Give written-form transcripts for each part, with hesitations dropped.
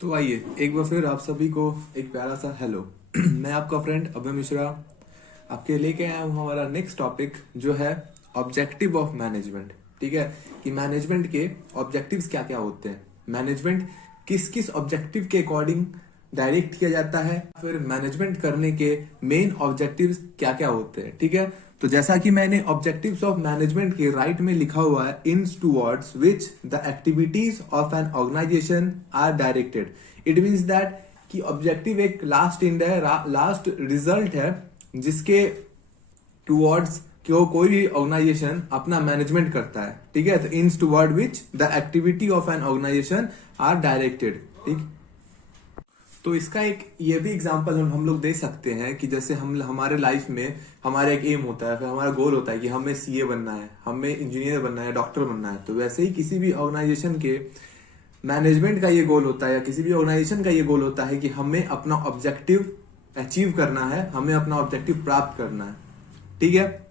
तो आइए एक बार फिर आप सभी को एक प्यारा सा हेलो। मैं आपका फ्रेंड अभय मिश्रा आपके लेके आया हूँ हमारा नेक्स्ट टॉपिक जो है ऑब्जेक्टिव ऑफ मैनेजमेंट। ठीक है कि मैनेजमेंट के ऑब्जेक्टिव्स क्या क्या होते हैं, मैनेजमेंट किस किस ऑब्जेक्टिव के अकॉर्डिंग डायरेक्ट किया जाता है, फिर मैनेजमेंट करने के मेन ऑब्जेक्टिव्स क्या क्या होते हैं। ठीक है, तो जैसा कि मैंने ऑब्जेक्टिव्स ऑफ मैनेजमेंट के राइट में लिखा हुआ है, in towards which the activities of an organisation are directed. It means that कि ऑब्जेक्टिव एक लास्ट एंड है, लास्ट रिजल्ट है जिसके टूवर्ड्स क्यों कोई भी ऑर्गेनाइजेशन अपना मैनेजमेंट करता है। ठीक है, तो in toward which the activity of an organisation are directed. ठीक, तो इसका एक ये भी एग्जांपल हम लोग दे सकते हैं कि जैसे हम हमारे लाइफ में हमारा एक एम होता है, फिर हमारा गोल होता है कि हमें सीए बनना है, हमें इंजीनियर बनना है, डॉक्टर बनना है। तो वैसे ही किसी भी ऑर्गेनाइजेशन के मैनेजमेंट का ये गोल होता है या किसी भी ऑर्गेनाइजेशन का ये गोल होता है कि हमें अपना ऑब्जेक्टिव अचीव करना है, हमें अपना ऑब्जेक्टिव प्राप्त करना है। ठीक है,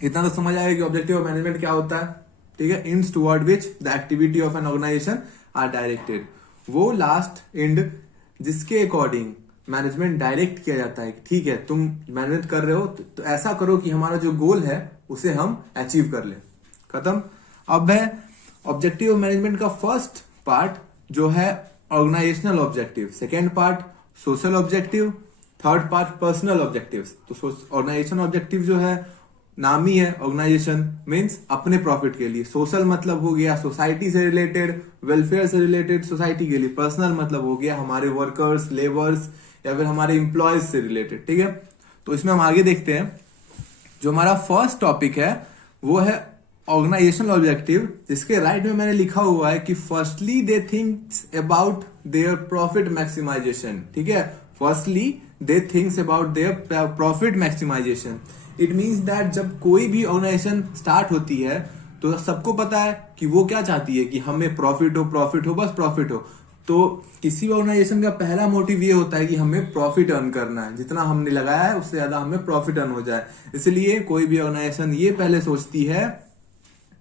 इतना तो समझ आएगा कि ऑब्जेक्टिव ऑफ मैनेजमेंट क्या होता है। ठीक है, in toward which the activity of an organisation are directed, वो लास्ट एंड जिसके अकॉर्डिंग मैनेजमेंट डायरेक्ट किया जाता है। ठीक है, तुम मैनेजमेंट कर रहे हो तो ऐसा करो कि हमारा जो गोल है उसे हम अचीव कर ले। खत्म। अब है ऑब्जेक्टिव मैनेजमेंट का फर्स्ट पार्ट जो है organizational objective, second part social objective, third part personal objective. तो ऑर्गेनाइजेशन ऑब्जेक्टिव जो है नाम ही है, ऑर्गेनाइजेशन मीन्स अपने प्रॉफिट के लिए। सोशल मतलब हो गया सोसाइटी से रिलेटेड, वेलफेयर से रिलेटेड सोसाइटी के लिए। पर्सनल मतलब हो गया हमारे वर्कर्स, लेबर्स या फिर हमारे एम्प्लॉयज से रिलेटेड। ठीक है, तो इसमें हम आगे देखते हैं। जो हमारा फर्स्ट टॉपिक है वो है ऑर्गेनाइजेशनल ऑब्जेक्टिव, जिसके राइट में मैंने लिखा हुआ है कि firstly they thinks about their profit maximization. ठीक है, firstly they thinks about their profit maximization. It means that जब कोई भी ऑर्गेनाइजेशन स्टार्ट होती है तो सबको पता है कि वो क्या चाहती है कि हमें प्रॉफिट हो, प्रॉफिट हो, बस प्रॉफिट हो। तो किसी भी ऑर्गेनाइजेशन का पहला मोटिव ये होता है कि हमें प्रॉफिट अर्न करना है, जितना हमने लगाया है उससे ज्यादा हमें प्रॉफिट अर्न हो जाए। इसलिए कोई भी ऑर्गेनाइजेशन ये पहले सोचती है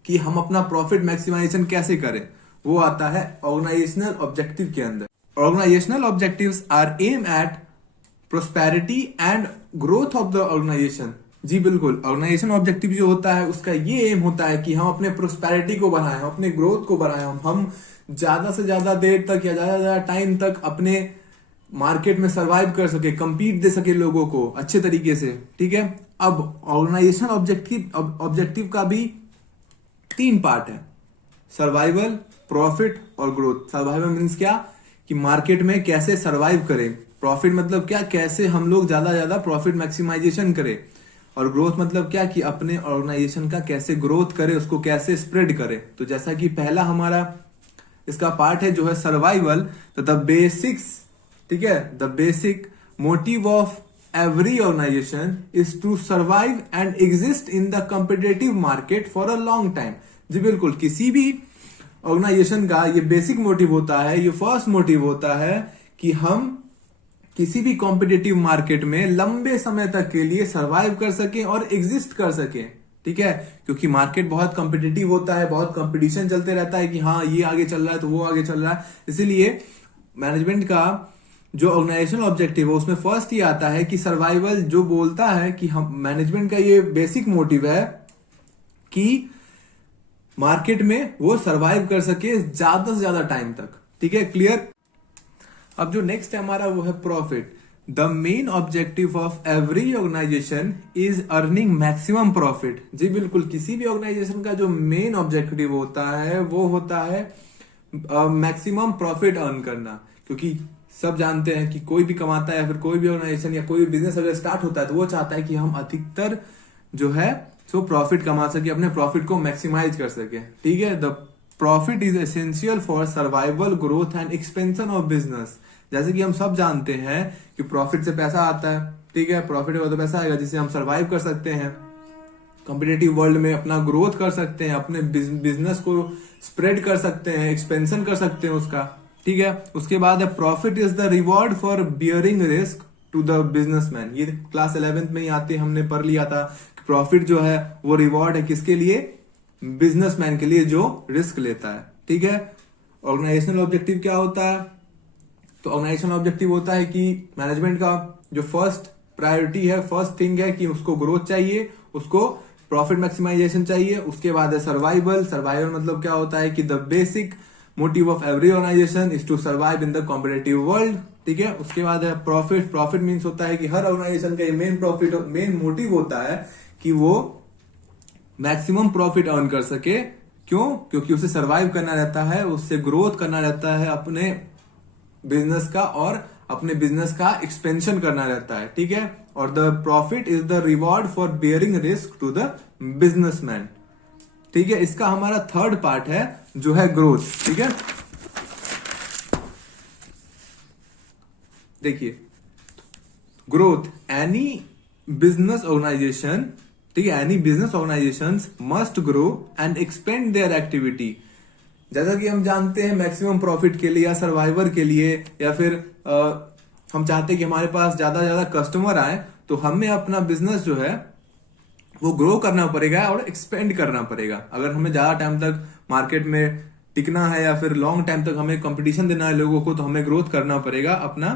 कि हम अपना प्रॉफिट मैक्सिमाइजेशन कैसे करें। वो आता है ऑर्गेनाइजेशनल ऑब्जेक्टिव के अंदर। Organisational objectives are aim at prosperity and growth of the organisation. जी बिल्कुल, ऑर्गेनाइजेशन ऑब्जेक्टिव जो होता है उसका ये एम होता है कि हम अपने प्रोस्पेरिटी को बढ़ाएं, हम अपने ग्रोथ को बढ़ाएं, हम ज्यादा से ज्यादा देर तक या ज्यादा ज्यादा टाइम तक अपने मार्केट में सरवाइव कर सके, कंपीट दे सके लोगों को अच्छे तरीके से। ठीक है, अब ऑर्गेनाइजेशन ऑब्जेक्टिव का भी तीन पार्ट है, सर्वाइवल, प्रॉफिट और ग्रोथ। सर्वाइवल मीन्स क्या कि मार्केट में कैसे सरवाइव करें, प्रॉफिट मतलब क्या, कैसे हम लोग ज्यादा ज्यादा प्रॉफिट मैक्सिमाइजेशन करें, और ग्रोथ मतलब क्या कि अपने ऑर्गेनाइजेशन का कैसे ग्रोथ करे, उसको कैसे स्प्रेड करे। तो जैसा कि पहला हमारा इसका पार्ट है जो है सर्वाइवल, तो द बेसिक्स, ठीक है, the basic motive of every organisation is to survive and exist in the competitive market for a long time. जी बिल्कुल, किसी भी ऑर्गेनाइजेशन का ये बेसिक मोटिव होता है, ये फर्स्ट मोटिव होता है कि हम किसी भी कॉम्पिटिटिव मार्केट में लंबे समय तक के लिए सरवाइव कर सकें और एग्जिस्ट कर सकें। ठीक है, क्योंकि मार्केट बहुत कॉम्पिटिटिव होता है, बहुत कंपटीशन चलते रहता है कि हाँ ये आगे चल रहा है तो वो आगे चल रहा है। इसीलिए मैनेजमेंट का जो ऑर्गेनाइजेशनल ऑब्जेक्टिव है उसमें फर्स्ट ये आता है कि सर्वाइवल जो बोलता है कि हम मैनेजमेंट का ये बेसिक मोटिव है कि मार्केट में वो सरवाइव कर सके ज्यादा से ज्यादा टाइम तक। ठीक है, क्लियर। अब जो नेक्स्ट है हमारा वो है profit. The main objective of every organisation is earning maximum profit. जी बिल्कुल, किसी भी ऑर्गेनाइजेशन का जो मेन ऑब्जेक्टिव होता है वो होता है मैक्सिमम प्रॉफिट अर्न करना। क्योंकि सब जानते हैं कि कोई भी कमाता है या फिर कोई भी ऑर्गेनाइजेशन या कोई भी बिजनेस अगर स्टार्ट होता है तो वो चाहता है कि हम अधिकतर जो है सो प्रॉफिट कमा सके, अपने प्रॉफिट को मैक्सिमाइज कर सके। ठीक है, the profit is essential for survival, growth and expansion of business. जैसे कि हम सब जानते हैं कि प्रॉफिट से पैसा आता है। ठीक है, प्रॉफिट होगा तो पैसा आएगा जिससे हम सर्वाइव कर सकते हैं, कॉम्पिटिटिव वर्ल्ड में अपना ग्रोथ कर सकते हैं, अपने बिजनेस को स्प्रेड कर सकते हैं, एक्सपेंशन कर सकते हैं उसका। ठीक है, उसके बाद है profit is the reward for bearing risk to the businessman. ये क्लास 11th में ही आते हमने पढ़ लिया था कि प्रॉफिट जो है वो रिवॉर्ड है किसके लिए, बिजनेसमैन के लिए जो रिस्क लेता है। ठीक है, ऑर्गेनाइजेशनल ऑब्जेक्टिव क्या होता है, तो ऑर्गेनाइजेशनल ऑब्जेक्टिव होता है कि मैनेजमेंट का जो फर्स्ट प्रायोरिटी है, फर्स्ट थिंग है कि उसको ग्रोथ चाहिए, उसको प्रॉफिट मैक्सिमाइजेशन चाहिए। उसके बाद है सर्वाइवल। सर्वाइवल मतलब क्या होता है कि the basic motive of every organisation is to survive in the competitive world, ठीक है। उसके बाद है प्रॉफिट। प्रॉफिट मीन्स होता है कि हर ऑर्गेनाइजेशन का मेन मोटिव होता है कि वो मैक्सिमम प्रॉफिट अर्न कर सके। क्यों? क्योंकि उसे सर्वाइव करना रहता है, उससे ग्रोथ करना रहता है अपने बिजनेस का, और अपने बिजनेस का एक्सपेंशन करना रहता है, ठीक है। और the profit is the reward for bearing risk to the businessman, ठीक है। इसका हमारा थर्ड पार्ट है जो है ग्रोथ, ठीक है। देखिए, ग्रोथ, एनी बिजनेस ऑर्गेनाइजेशन, ठीक है, any business organization must grow and expand their activity. जैसा कि हम जानते हैं मैक्सिमम प्रॉफिट के लिए या सर्वाइवर के लिए, या फिर हम चाहते हैं कि हमारे पास ज्यादा ज्यादा कस्टमर आए, तो हमें अपना बिजनेस जो है वो ग्रो करना पड़ेगा और एक्सपेंड करना पड़ेगा। अगर हमें ज्यादा टाइम तक मार्केट में टिकना है या फिर लॉन्ग टाइम तक हमें कंपटीशन देना है लोगों को, तो हमें ग्रोथ करना पड़ेगा। अपना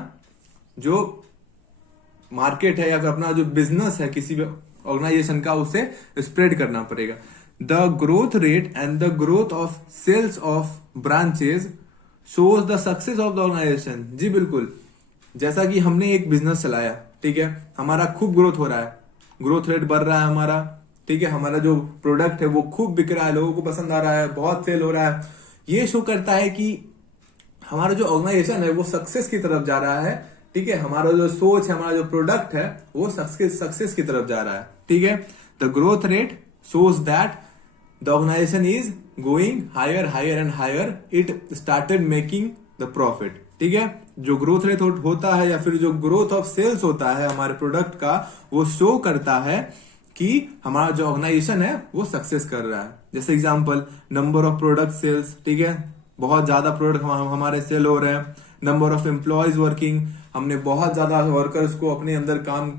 जो मार्केट है या फिर अपना जो बिजनेस है किसी भी ऑर्गेनाइजेशन का, उसे स्प्रेड करना पड़ेगा। The growth rate and the growth of sales of branches shows the success of the organisation. जी बिल्कुल, जैसा कि हमने एक बिजनेस चलाया, ठीक है, हमारा खूब ग्रोथ हो रहा है, ग्रोथ रेट बढ़ रहा है हमारा, ठीक है, हमारा जो प्रोडक्ट है वो खूब बिक रहा है, लोगों को पसंद आ रहा है, बहुत सेल हो रहा है। ये शो करता है कि हमारा जो ऑर्गेनाइजेशन है वो सक्सेस की तरफ जा रहा है, ठीक है। हमारा जो सोच है, हमारा जो प्रोडक्ट है वो सक्सेस की तरफ जा रहा है, ठीक है। The growth rate shows that the organization is going higher and higher, it started making the profit, ठीक है। जो ग्रोथ रेट होता है या फिर जो ग्रोथ ऑफ सेल्स होता है हमारे प्रोडक्ट का, वो शो करता है कि हमारा जो ऑर्गेनाइजेशन है वो सक्सेस कर रहा है। जैसे example, number of product sales, ठीक है, बहुत ज्यादा प्रोडक्ट हमारे सेल हो रहे हैं। नंबर ऑफ एम्प्लॉयज वर्किंग, हमने बहुत ज्यादा वर्कर्स को अपने अंदर काम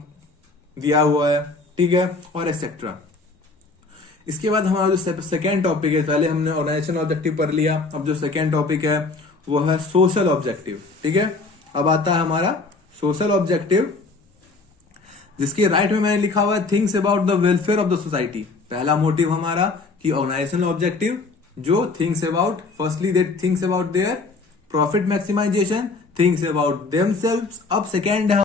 दिया हुआ है, ठीक है, और एक्सेट्रा। इसके बाद हमारा जो सेकेंड टॉपिक है, पहले हमने ऑर्गेनाइजेशन ऑब्जेक्टिव पढ़ लिया, अब जो सेकेंड टॉपिक है वो है सोशल ऑब्जेक्टिव, ठीक है। अब आता है हमारा सोशल ऑब्जेक्टिव, जिसके राइट में मैंने लिखा हुआ है things about the welfare of the society. पहला मोटिव हमारा कि ऑर्गेनाइजेशनल ऑब्जेक्टिव जो things about, firstly they thinks about their profit maximization, things about themselves. अब सेकेंड है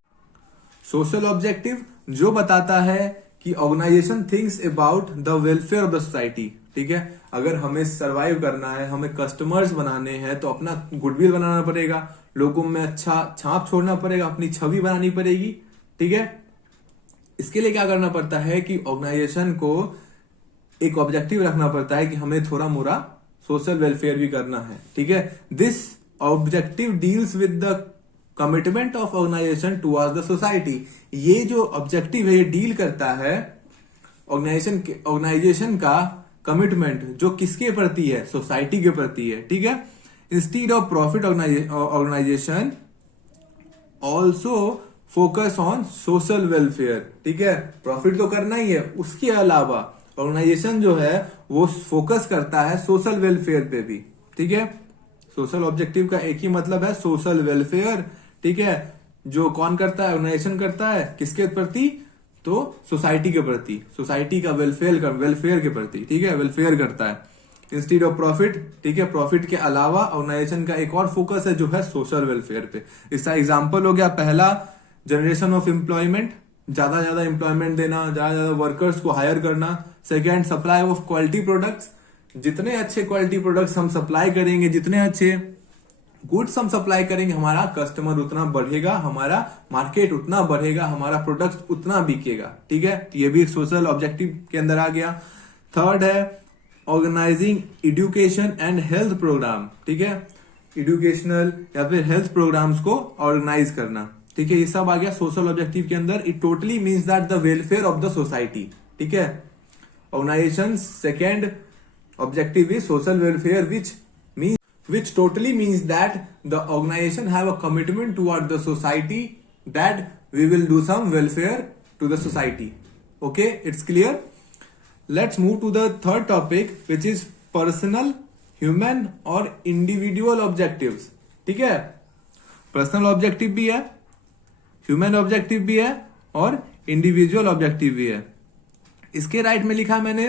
सोशल ऑब्जेक्टिव, जो बताता है कि organization thinks about the welfare of the society, ठीक है। अगर हमें सरवाइव करना है, हमें कस्टमर्स बनाने हैं, तो अपना गुडविल बनाना पड़ेगा, लोगों में अच्छा छाप छोड़ना पड़ेगा, अपनी छवि बनानी पड़ेगी, ठीक है। इसके लिए क्या करना पड़ता है कि ऑर्गेनाइजेशन को एक ऑब्जेक्टिव रखना पड़ता है कि हमें थोड़ा मोरा सोशल वेलफेयर भी करना है, ठीक है। This objective deals with the commitment of organization towards the society. ये जो ऑब्जेक्टिव है ये डील करता है ऑर्गेनाइजेशन का कमिटमेंट, जो किसके प्रति है, सोसाइटी के प्रति है, ठीक है। Instead of profit organization also focus on social welfare, ठीक है। प्रॉफिट तो करना ही है, उसके अलावा ऑर्गेनाइजेशन जो है वो फोकस करता है सोशल वेलफेयर पे भी, ठीक है। सोशल ऑब्जेक्टिव का एक ही मतलब है सोशल वेलफेयर, ठीक है। जो कौन करता है, ऑर्गेनाइजेशन करता है, किसके प्रति, तो सोसाइटी के प्रति, सोसाइटी का वेलफेयर के प्रति, ठीक है, वेलफेयर करता है इंस्टीड ऑफ प्रॉफिट, ठीक है। प्रॉफिट के अलावा ऑर्गेनाइजेशन का एक और फोकस है जो है सोशल वेलफेयर पे। इसका एग्जांपल हो गया, पहला जनरेशन ऑफ एम्प्लॉयमेंट, ज्यादा ज्यादा एम्प्लॉयमेंट देना, ज्यादा ज्यादा वर्कर्स को हायर करना। Second, supply of quality products, जितने अच्छे क्वालिटी प्रोडक्ट्स हम सप्लाई करेंगे, जितने अच्छे गुड्स हम सप्लाई करेंगे, हमारा कस्टमर उतना बढ़ेगा, हमारा मार्केट उतना बढ़ेगा, हमारा प्रोडक्ट उतना बिकेगा, ठीक है। ये भी सोशल ऑब्जेक्टिव के अंदर आ गया। थर्ड है organizing education and health program, ठीक है, एजुकेशनल या फिर हेल्थ प्रोग्राम्स को ऑर्गेनाइज करना, ठीक है। ये सब आ गया सोशल ऑब्जेक्टिव के अंदर। It totally means that the welfare of the society, ठीक है। Organization second objective is social welfare, which totally means that the organization have a commitment toward the society, that we will do some welfare to the society. Okay, it's clear. Let's move to the third topic, which is personal, human और individual objectives, ठीक है। Personal objective भी है, human objective भी है और individual objective भी है। इसके राइट में लिखा मैंने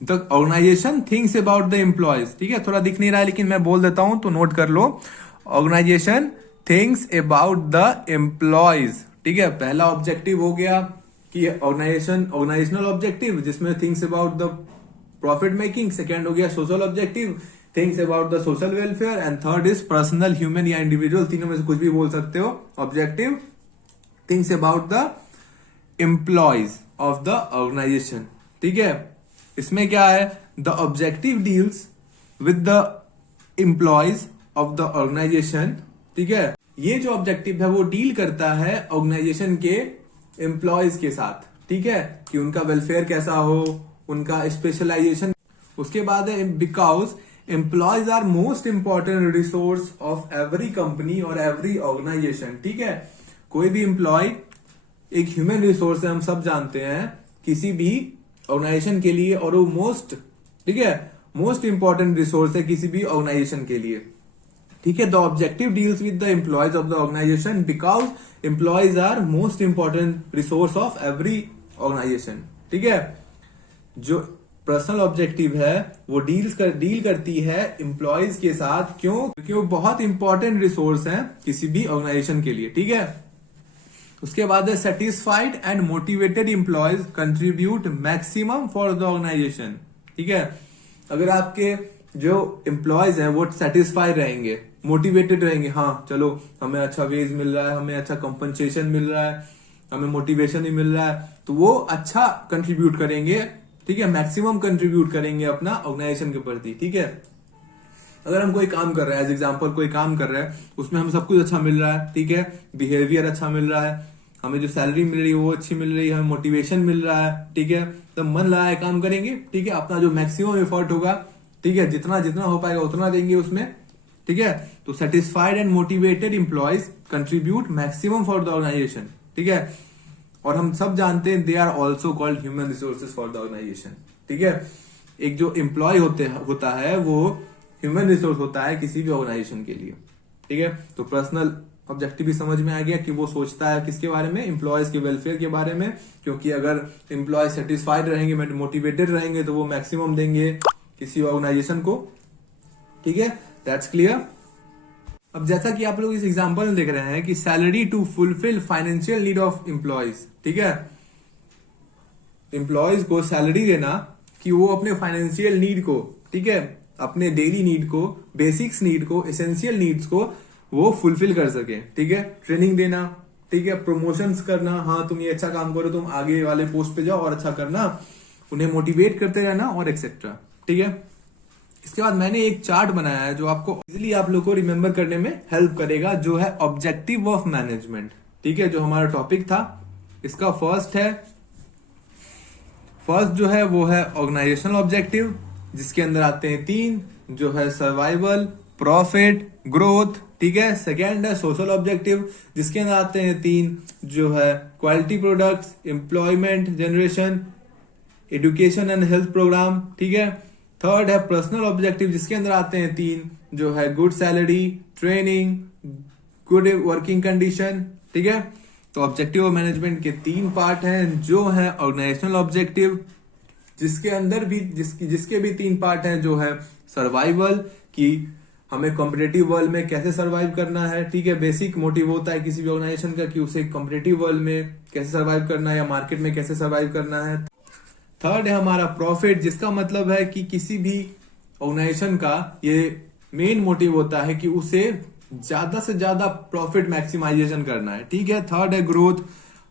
the organization thinks about the employees. ठीक है, थोड़ा दिख नहीं रहा है लेकिन मैं बोल देता हूं तो नोट कर लो। Organisation thinks about the employees. ठीक है, पहला ऑब्जेक्टिव हो गया कि ऑर्गेनाइजेशनल ऑब्जेक्टिव जिसमें thinks about the profit making. Second हो गया social objective, thinks about the social welfare. And third is personal, human या इंडिविजुअल, तीनों में से कुछ भी बोल सकते हो, objective thinks about the employees of the organisation. ठीक है, इसमें क्या है, the objective deals with the employees of the organisation. ठीक है, ये जो ऑब्जेक्टिव है वो डील करता है ऑर्गेनाइजेशन के एम्प्लॉयज के साथ। ठीक है, कि उनका वेलफेयर कैसा हो, उनका स्पेशलाइजेशन। उसके बाद है because employees are most important resource of every company और एवरी ऑर्गेनाइजेशन। ठीक है, कोई भी एम्प्लॉय एक ह्यूमन रिसोर्स है, हम सब जानते हैं किसी भी ऑर्गेनाइजेशन के लिए, और वो ठीक है, मोस्ट इंपॉर्टेंट रिसोर्स है किसी भी ऑर्गेनाइजेशन के लिए। ठीक है, the objective deals with the employees of the organization because employees are most important resource of every organization. ठीक है, जो पर्सनल ऑब्जेक्टिव है वो डील करती है एम्प्लॉयज के साथ। क्यों? क्योंकि वो बहुत इंपॉर्टेंट रिसोर्स है किसी भी ऑर्गेनाइजेशन के लिए। ठीक है, उसके बाद है satisfied and motivated employees contribute maximum for the organisation. ठीक है, अगर आपके जो एम्प्लॉयज हैं वो सेटिस्फाइड रहेंगे, मोटिवेटेड रहेंगे, हाँ चलो हमें अच्छा वेज मिल रहा है, हमें अच्छा कंपनसेशन मिल रहा है, हमें मोटिवेशन भी मिल रहा है, तो वो अच्छा कंट्रीब्यूट करेंगे। ठीक है, मैक्सिमम कंट्रीब्यूट करेंगे अपना ऑर्गेनाइजेशन के प्रति। ठीक है, अगर हम कोई काम कर रहे हैं, एज एग्जाम्पल कोई काम कर रहे हैं, उसमें हम सब कुछ अच्छा मिल रहा है, ठीक है, बिहेवियर अच्छा मिल रहा है, हमें जो सैलरी मिल रही है वो अच्छी मिल रही है, हमें मोटिवेशन मिल रहा है, ठीक है, तो मन लगा है काम करेंगे। ठीक है, अपना जो मैक्सिमम एफर्ट होगा, ठीक है, जितना जितना हो पाएगा उतना देंगे उसमें। ठीक है, तो satisfied and motivated employees contribute maximum for the organisation. ठीक है, और हम सब जानते हैं they are also called human resources for the organisation. ठीक है, एक जो एम्प्लॉय होता है वो ह्यूमन रिसोर्स होता है किसी भी ऑर्गेनाइजेशन के लिए। ठीक है, तो पर्सनल ऑब्जेक्टिव भी समझ में आ गया कि वो सोचता है किसके बारे में, एम्प्लॉयज के वेलफेयर के बारे में। क्योंकि अगर एम्प्लॉय सेटिस्फाइड रहेंगे, मोटिवेटेड रहेंगे, तो वो मैक्सिमम देंगे किसी ऑर्गेनाइजेशन को। ठीक है, दैट्स क्लियर। अब जैसा कि आप लोग इस एग्जांपल में देख रहे हैं कि salary to fulfil financial need of employees. ठीक है, एम्प्लॉयज को सैलरी देना कि वो अपने फाइनेंशियल नीड को, ठीक है, अपने डेली नीड को, बेसिक्स नीड को, एसेंशियल नीड्स को वो फुलफिल कर सके। ठीक है, ट्रेनिंग देना, ठीक है, प्रमोशंस करना, हाँ तुम ये अच्छा काम करो, तुम आगे वाले पोस्ट पे जाओ और अच्छा करना, उन्हें मोटिवेट करते रहना और एक्सेट्रा। ठीक है, इसके बाद मैंने एक चार्ट बनाया है जो आपको इजीली आप लोग को रिमेंबर करने में हेल्प करेगा, जो है ऑब्जेक्टिव ऑफ मैनेजमेंट। ठीक है, जो हमारा टॉपिक था इसका फर्स्ट जो है वो है ऑर्गेनाइजेशनल ऑब्जेक्टिव, जिसके अंदर आते हैं 3, जो है सर्वाइवल, प्रॉफिट, ग्रोथ। ठीक है, सेकेंड है सोशल ऑब्जेक्टिव, जिसके अंदर आते हैं 3, जो है quality products, employment generation, education and health program. ठीक है, थर्ड है पर्सनल ऑब्जेक्टिव, जिसके अंदर आते हैं 3, जो है good salary, training, good working condition. ठीक है, तो ऑब्जेक्टिव ऑफ मैनेजमेंट के 3 पार्ट हैं, जो है ऑर्गेनाइजेशनल ऑब्जेक्टिव, जिसके अंदर भी जिसके भी 3 पार्ट हैं, जो है सर्वाइवल, कि हमें कॉम्पिटेटिव वर्ल्ड में कैसे सर्वाइव करना है। ठीक है, बेसिक मोटिव होता है किसी भी ऑर्गेनाइजेशन का कि उसे कॉम्पिटेटिव वर्ल्ड में कैसे सर्वाइव करना है या मार्केट में कैसे सर्वाइव करना है। थर्ड है हमारा प्रॉफिट, जिसका मतलब है कि किसी भी ऑर्गेनाइजेशन का ये मेन मोटिव होता है कि उसे ज्यादा से ज्यादा प्रॉफिट मैक्सिमाइजेशन करना है। ठीक है, थर्ड है ग्रोथ,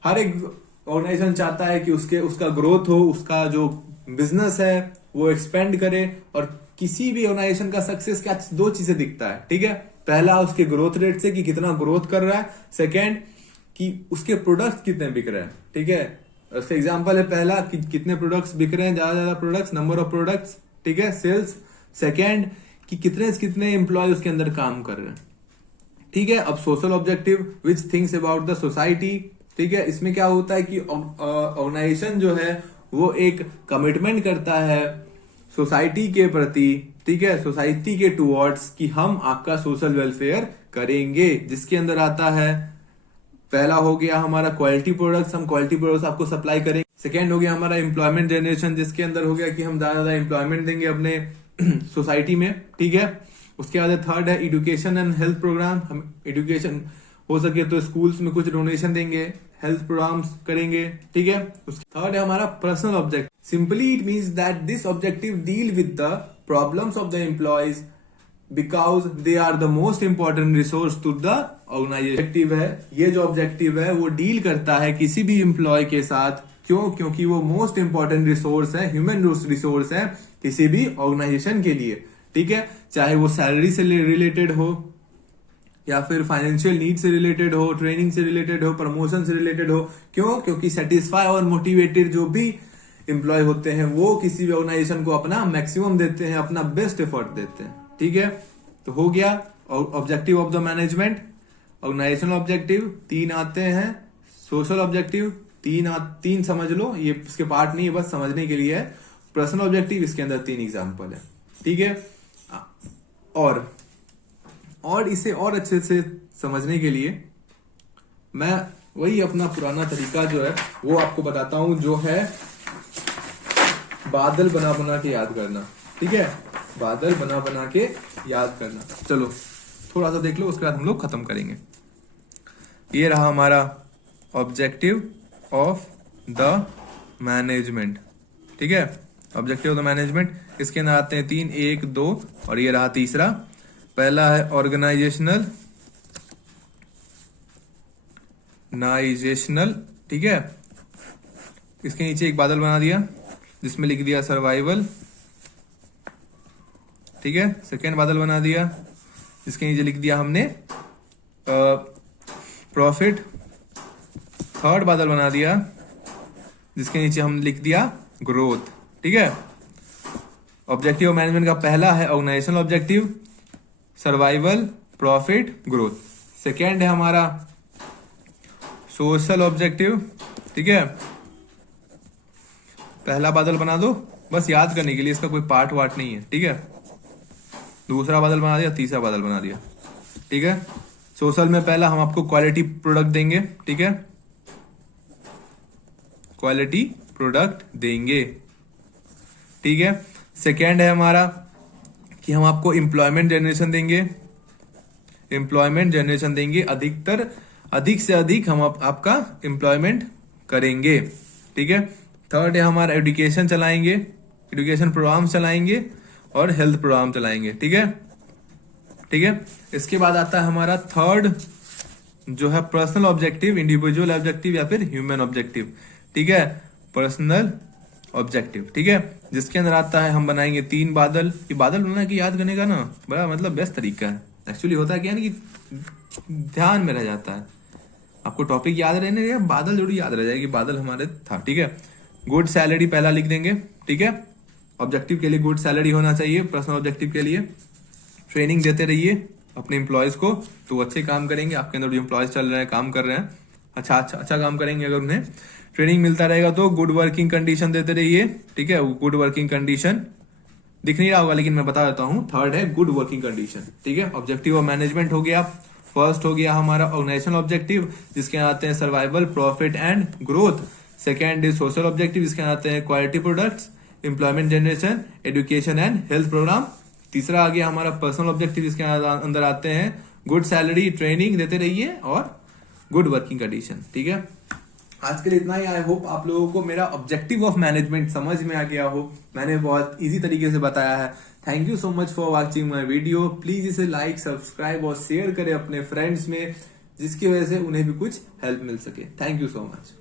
हर एक ऑर्गेनाइजेशन चाहता है कि उसका ग्रोथ हो, उसका जो बिजनेस है वो एक्सपेंड करे। और किसी भी ऑर्गेनाइजेशन का सक्सेस क्या 2 चीजें दिखता है। ठीक है, पहला उसके ग्रोथ रेट से कि कितना ग्रोथ कर रहा है, सेकेंड कि उसके प्रोडक्ट्स कितने बिक रहे हैं। ठीक है, उसका एग्जांपल है पहला कि कितने प्रोडक्ट्स बिक रहे हैं, ज्यादा प्रोडक्ट्स, नंबर ऑफ प्रोडक्ट्स। ठीक है, सेल्स। सेकेंड कि कितने एम्प्लॉय उसके अंदर काम कर रहे हैं। ठीक है, अब social objective which thinks about the society. ठीक है, इसमें क्या होता है कि ऑर्गेनाइजेशन जो है वो एक कमिटमेंट करता है सोसाइटी के प्रति। ठीक है, सोसाइटी के टुवर्ड्स कि हम आपका सोशल वेलफेयर करेंगे, जिसके अंदर आता है पहला हो गया हमारा क्वालिटी प्रोडक्ट्स, हम क्वालिटी प्रोडक्ट्स आपको सप्लाई करेंगे। सेकेंड हो गया हमारा एम्प्लॉयमेंट जनरेशन, जिसके अंदर हो गया कि हम ज्यादा एम्प्लॉयमेंट देंगे अपने सोसाइटी में, ठीक है। उसके बाद थर्ड है एजुकेशन एंड हेल्थ प्रोग्राम, हम एजुकेशन हो सके तो स्कूल्स में कुछ डोनेशन देंगे, हेल्थ प्रोग्राम्स करेंगे, ठीक है। थर्ड है हमारा personal object, simply it means that this objective deal with the problems of the employees because they are the most important resource to the organization है। ये जो ऑब्जेक्टिव है वो डील करता है किसी भी एम्प्लॉय के साथ, क्यों? क्योंकि वो मोस्ट इंपॉर्टेंट रिसोर्स है, ह्यूमन रिसोर्स है किसी भी ऑर्गेनाइजेशन के लिए, ठीक है। चाहे वो सैलरी से रिलेटेड हो या फिर फाइनेंशियल नीड से रिलेटेड हो, ट्रेनिंग से रिलेटेड हो, प्रमोशन से रिलेटेड हो, क्यों? क्योंकि सेटिस्फाई और मोटिवेटेड जो भी एम्प्लॉय होते हैं वो किसी भी ऑर्गेनाइजेशन को अपना मैक्सिमम देते हैं, अपना बेस्ट एफर्ट देते हैं, ठीक है। तो हो गया objective of the management, organizational objective 3 आते हैं, सोशल ऑब्जेक्टिव 3 समझ लो, ये इसके पार्ट नहीं है, बस समझने के लिए है। पर्सनल ऑब्जेक्टिव इसके अंदर 3 एग्जाम्पल है, ठीक है। और इसे और अच्छे से समझने के लिए मैं वही अपना पुराना तरीका जो है वो आपको बताता हूं, जो है बादल बना बना के याद करना, ठीक है। बादल बना बना के याद करना। चलो थोड़ा सा देख लो, उसके बाद हम लोग खत्म करेंगे। ये रहा हमारा ऑब्जेक्टिव ऑफ द मैनेजमेंट, ठीक है। ऑब्जेक्टिव ऑफ द मैनेजमेंट, इसके अंदर आते हैं 3, 1, 2 और ये रहा तीसरा। पहला है ऑर्गेनाइजेशनल, ठीक है। इसके नीचे एक बादल बना दिया जिसमें लिख दिया सर्वाइवल, ठीक है। सेकेंड बादल बना दिया जिसके नीचे लिख दिया हमने प्रॉफिट। थर्ड बादल बना दिया जिसके नीचे हम लिख दिया ग्रोथ, ठीक है। ऑब्जेक्टिव ऑफ मैनेजमेंट का पहला है organizational objective, survival, profit, growth. Second है हमारा सोशल ऑब्जेक्टिव, ठीक है। पहला बादल बना दो बस याद करने के लिए, इसका कोई पार्ट वार्ट नहीं है, ठीक है। दूसरा बादल बना दिया, तीसरा बादल बना दिया, ठीक है। सोशल में पहला हम आपको क्वालिटी प्रोडक्ट देंगे, ठीक है, क्वालिटी प्रोडक्ट देंगे, ठीक है। सेकेंड है हमारा कि हम आपको एम्प्लॉयमेंट जनरेशन देंगे, अधिक से अधिक हम आपका एम्प्लॉयमेंट करेंगे, ठीक है। थर्ड है हमारा एजुकेशन चलाएंगे, एजुकेशन प्रोग्राम चलाएंगे और हेल्थ प्रोग्राम चलाएंगे, ठीक है, ठीक है। इसके बाद आता है हमारा थर्ड जो है पर्सनल ऑब्जेक्टिव, इंडिविजुअल ऑब्जेक्टिव या फिर ह्यूमन ऑब्जेक्टिव, ठीक है। पर्सनल ऑब्जेक्टिव, ठीक है, जिसके अंदर आता है हम बनाएंगे 3 बादल। ये बादल बनाना कि याद करने का ना बड़ा मतलब बेस्ट तरीका है। एक्चुअली होता है क्या कि ध्यान में रह जाता है, आपको टॉपिक याद रहने का, बादल जरूर याद रह जाएगी, बादल हमारे था, ठीक है। गुड सैलरी पहला लिख देंगे, ठीक है। ऑब्जेक्टिव के लिए गुड सैलरी होना चाहिए, पर्सनल ऑब्जेक्टिव के लिए ट्रेनिंग देते रहिए अपने एम्प्लॉयज को, तो अच्छे काम करेंगे। आपके अंदर जो एम्प्लॉयज चल रहे हैं, काम कर रहे हैं, अच्छा काम करेंगे। अगर उन्हें ट्रेनिंग मिलता रहेगा तो गुड वर्किंग कंडीशन देते रहिए, ठीक है। गुड वर्किंग कंडीशन दिख नहीं रहा होगा लेकिन मैं बता देता हूं, थर्ड है गुड वर्किंग कंडीशन, ठीक है। ऑब्जेक्टिव ऑफ मैनेजमेंट हो गया, फर्स्ट हो गया हमारा ऑर्गेनाइजेशनल ऑब्जेक्टिव जिसके आते हैं survival, profit and growth. Second is social objective जिसके आते हैं quality products, employment generation, education and health program. तीसरा आ गया हमारा पर्सनल ऑब्जेक्टिव जिसके अंदर आते हैं गुड सैलरी, ट्रेनिंग देते रहिए और गुड वर्किंग कंडीशन, ठीक है। आज के लिए इतना ही। आई होप आप लोगों को मेरा ऑब्जेक्टिव ऑफ मैनेजमेंट समझ में आ गया हो, मैंने बहुत इजी तरीके से बताया है। Thank you so much for watching my video. Please इसे लाइक, सब्सक्राइब और शेयर करें अपने फ्रेंड्स में, जिसकी वजह से उन्हें भी कुछ हेल्प मिल सके। Thank you so much.